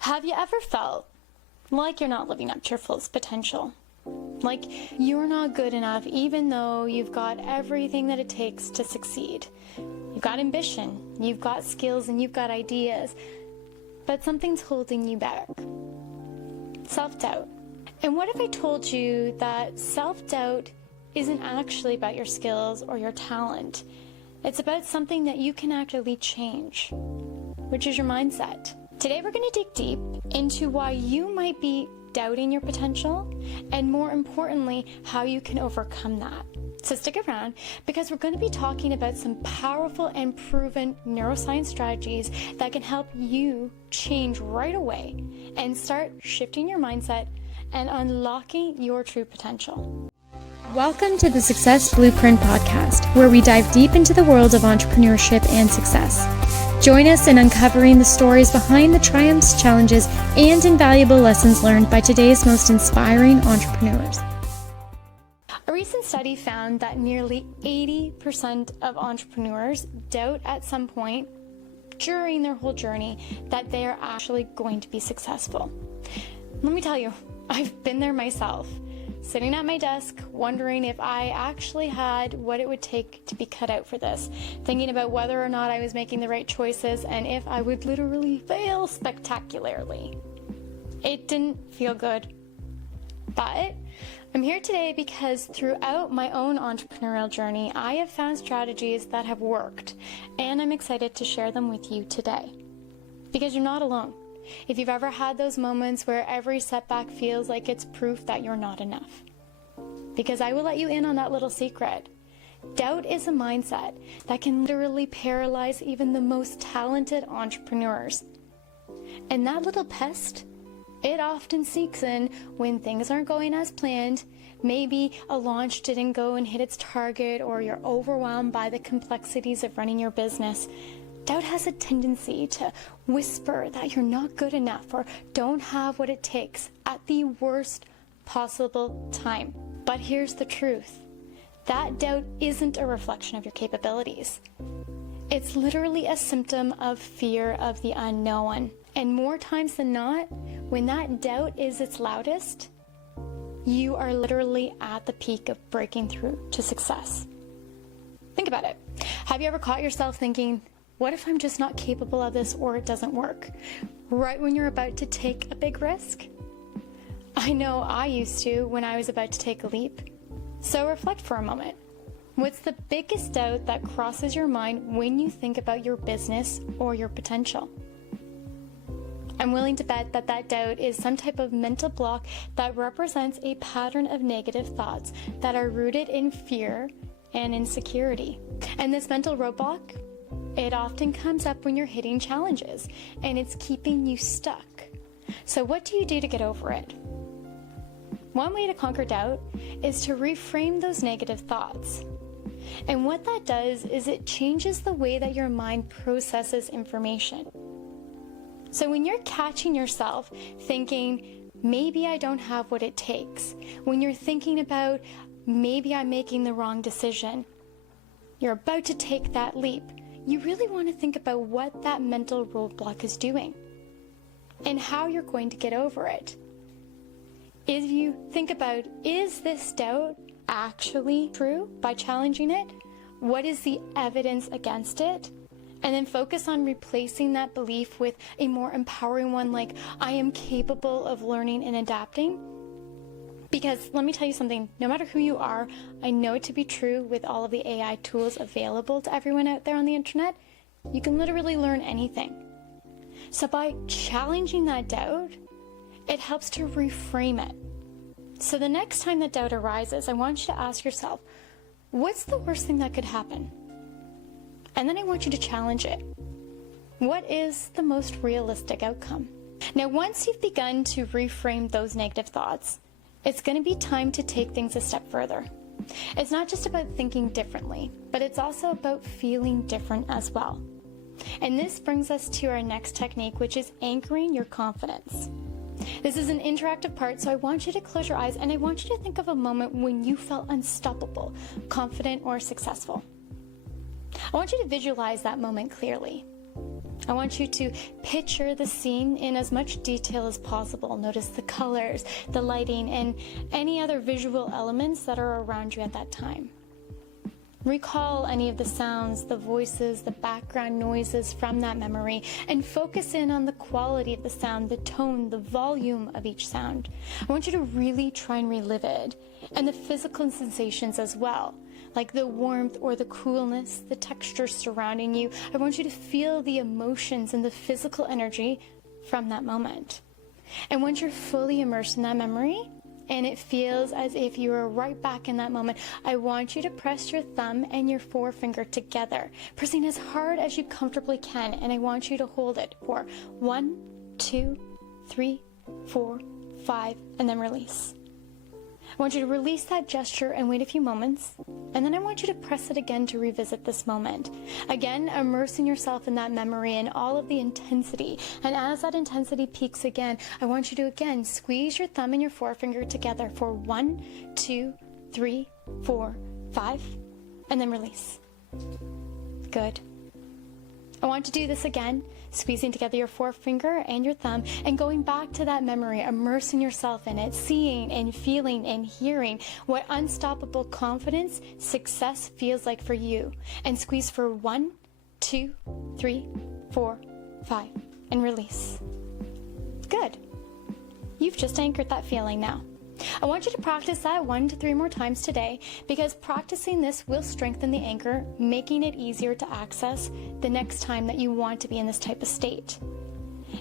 Have you ever felt like you're not living up to your fullest potential? Like you're not good enough even though you've got everything that it takes to succeed. You've got ambition, you've got skills, and you've got ideas, but something's holding you back. Self-doubt. And what if I told you that self-doubt isn't actually about your skills or your talent? It's about something that you can actually change, which is your mindset. Today we're going to dig deep into why you might be doubting your potential, and more importantly, how you can overcome that. So stick around, because we're going to be talking about some powerful and proven neuroscience strategies that can help you change right away and start shifting your mindset and unlocking your true potential. Welcome to the Success Blueprint Podcast, where we dive deep into the world of entrepreneurship and success. Join us in uncovering the stories behind the triumphs, challenges, and invaluable lessons learned by today's most inspiring entrepreneurs. A recent study found that nearly 80% of entrepreneurs doubt at some point during their whole journey that they are actually going to be successful. Let me tell you, I've been there myself. Sitting at my desk, wondering if I actually had what it would take to be cut out for this, thinking about whether or not I was making the right choices and if I would literally fail spectacularly. It didn't feel good. But I'm here today because throughout my own entrepreneurial journey, I have found strategies that have worked, and I'm excited to share them with you today. Because you're not alone. If you've ever had those moments where every setback feels like it's proof that you're not enough. Because I will let you in on that little secret. Doubt is a mindset that can literally paralyze even the most talented entrepreneurs. And that little pest, it often sneaks in when things aren't going as planned. Maybe a launch didn't go and hit its target, or you're overwhelmed by the complexities of running your business. Doubt has a tendency to whisper that you're not good enough or don't have what it takes at the worst possible time. But here's the truth. That doubt isn't a reflection of your capabilities. It's literally a symptom of fear of the unknown. And more times than not, when that doubt is its loudest, you are literally at the peak of breaking through to success. Think about it. Have you ever caught yourself thinking, what if I'm just not capable of this, or it doesn't work? Right when you're about to take a big risk? I know I used to when I was about to take a leap. So reflect for a moment. What's the biggest doubt that crosses your mind when you think about your business or your potential? I'm willing to bet that that doubt is some type of mental block that represents a pattern of negative thoughts that are rooted in fear and insecurity. And this mental roadblock, it often comes up when you're hitting challenges and it's keeping you stuck. So what do you do to get over it? One way to conquer doubt is to reframe those negative thoughts. And what that does is it changes the way that your mind processes information. So when you're catching yourself thinking, maybe I don't have what it takes, when you're thinking about, maybe I'm making the wrong decision, you're about to take that leap, you really want to think about what that mental roadblock is doing and how you're going to get over it. If you think about, is this doubt actually true by challenging it? What is the evidence against it? And then focus on replacing that belief with a more empowering one, like, I am capable of learning and adapting. Because let me tell you something, no matter who you are, I know it to be true with all of the AI tools available to everyone out there on the internet, you can literally learn anything. So by challenging that doubt, it helps to reframe it. So the next time that doubt arises, I want you to ask yourself, what's the worst thing that could happen? And then I want you to challenge it. What is the most realistic outcome? Now, once you've begun to reframe those negative thoughts, it's going to be time to take things a step further. It's not just about thinking differently, but it's also about feeling different as well. And this brings us to our next technique, which is anchoring your confidence. This is an interactive part, so I want you to close your eyes and I want you to think of a moment when you felt unstoppable, confident, or successful. I want you to visualize that moment clearly. I want you to picture the scene in as much detail as possible. Notice the colors, the lighting, and any other visual elements that are around you at that time. Recall any of the sounds, the voices, the background noises from that memory, and focus in on the quality of the sound, the tone, the volume of each sound. I want you to really try and relive it, and the physical sensations as well, like the warmth or the coolness, the texture surrounding you. I want you to feel the emotions and the physical energy from that moment. And once you're fully immersed in that memory, and it feels as if you are right back in that moment, I want you to press your thumb and your forefinger together, pressing as hard as you comfortably can, and I want you to hold it for 1, 2, 3, 4, 5, and then release. I want you to release that gesture and wait a few moments, and then I want you to press it again to revisit this moment. Again, immersing yourself in that memory and all of the intensity. And as that intensity peaks again, I want you to again squeeze your thumb and your forefinger together for 1, 2, 3, 4, 5, and then release. Good. I want to do this again, squeezing together your forefinger and your thumb and going back to that memory, immersing yourself in it, seeing and feeling and hearing what unstoppable confidence, success feels like for you. And squeeze for 1, 2, 3, 4, 5, and release. Good. You've just anchored that feeling now. I want you to practice that 1 to 3 more times today, because practicing this will strengthen the anchor, making it easier to access the next time that you want to be in this type of state.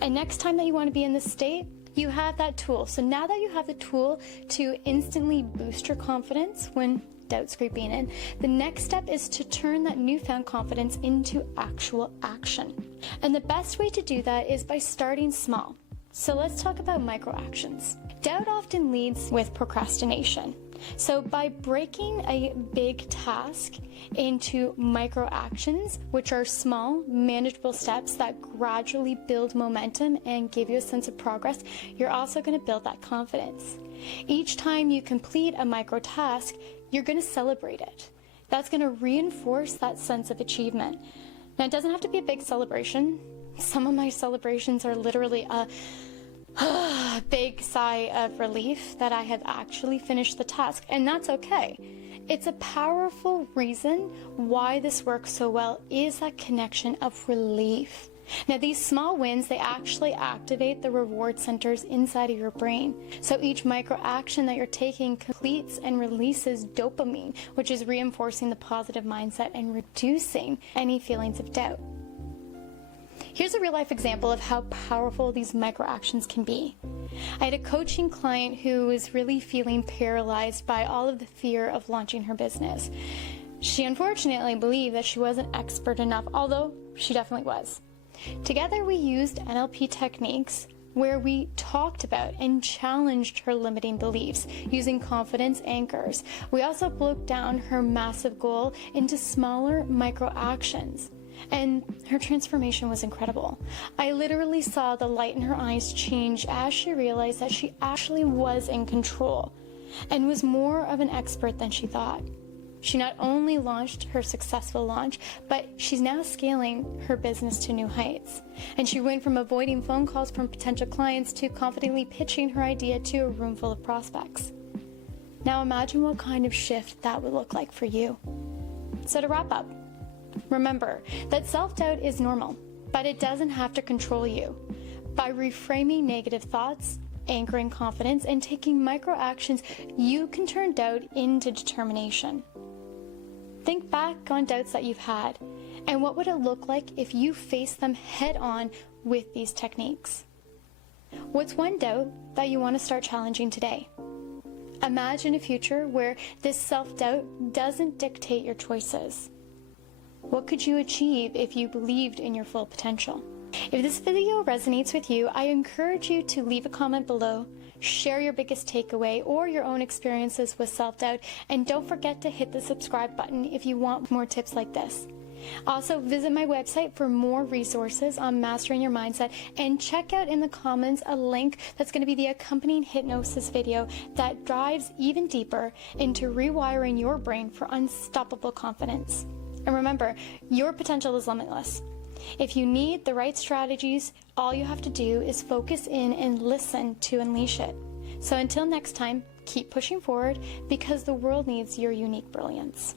And next time that you want to be in this state, you have that tool. So now that you have the tool to instantly boost your confidence when doubt's creeping in, the next step is to turn that newfound confidence into actual action. And the best way to do that is by starting small. So let's talk about micro actions. Doubt often leads with procrastination. So by breaking a big task into micro actions, which are small, manageable steps that gradually build momentum and give you a sense of progress, you're also going to build that confidence. Each time you complete a micro task, you're going to celebrate it. That's going to reinforce that sense of achievement. Now, it doesn't have to be a big celebration. Some of my celebrations are literally a big sigh of relief that I have actually finished the task, and that's okay. It's a powerful reason why this works so well is that connection of relief. Now, these small wins, they actually activate the reward centers inside of your brain. So each micro action that you're taking completes and releases dopamine, which is reinforcing the positive mindset and reducing any feelings of doubt. Here's a real-life example of how powerful these micro-actions can be. I had a coaching client who was really feeling paralyzed by all of the fear of launching her business. She unfortunately believed that she wasn't expert enough, although she definitely was. Together we used NLP techniques where we talked about and challenged her limiting beliefs using confidence anchors. We also broke down her massive goal into smaller micro-actions. And her transformation was incredible. I literally saw the light in her eyes change as she realized that she actually was in control and was more of an expert than she thought. She not only launched her successful launch, but she's now scaling her business to new heights. And she went from avoiding phone calls from potential clients to confidently pitching her idea to a room full of prospects. Now imagine what kind of shift that would look like for you. So to wrap up, remember that self-doubt is normal, but it doesn't have to control you. By reframing negative thoughts, anchoring confidence, and taking micro actions, you can turn doubt into determination. Think back on doubts that you've had, and what would it look like if you faced them head on with these techniques? What's one doubt that you want to start challenging today? Imagine a future where this self-doubt doesn't dictate your choices. What could you achieve if you believed in your full potential? If this video resonates with you, I encourage you to leave a comment below, share your biggest takeaway or your own experiences with self-doubt, and don't forget to hit the subscribe button if you want more tips like this. Also, visit my website for more resources on mastering your mindset, and check out in the comments a link that's going to be the accompanying hypnosis video that dives even deeper into rewiring your brain for unstoppable confidence. And remember, your potential is limitless. If you need the right strategies, all you have to do is focus in and listen to unleash it. So until next time, keep pushing forward because the world needs your unique brilliance.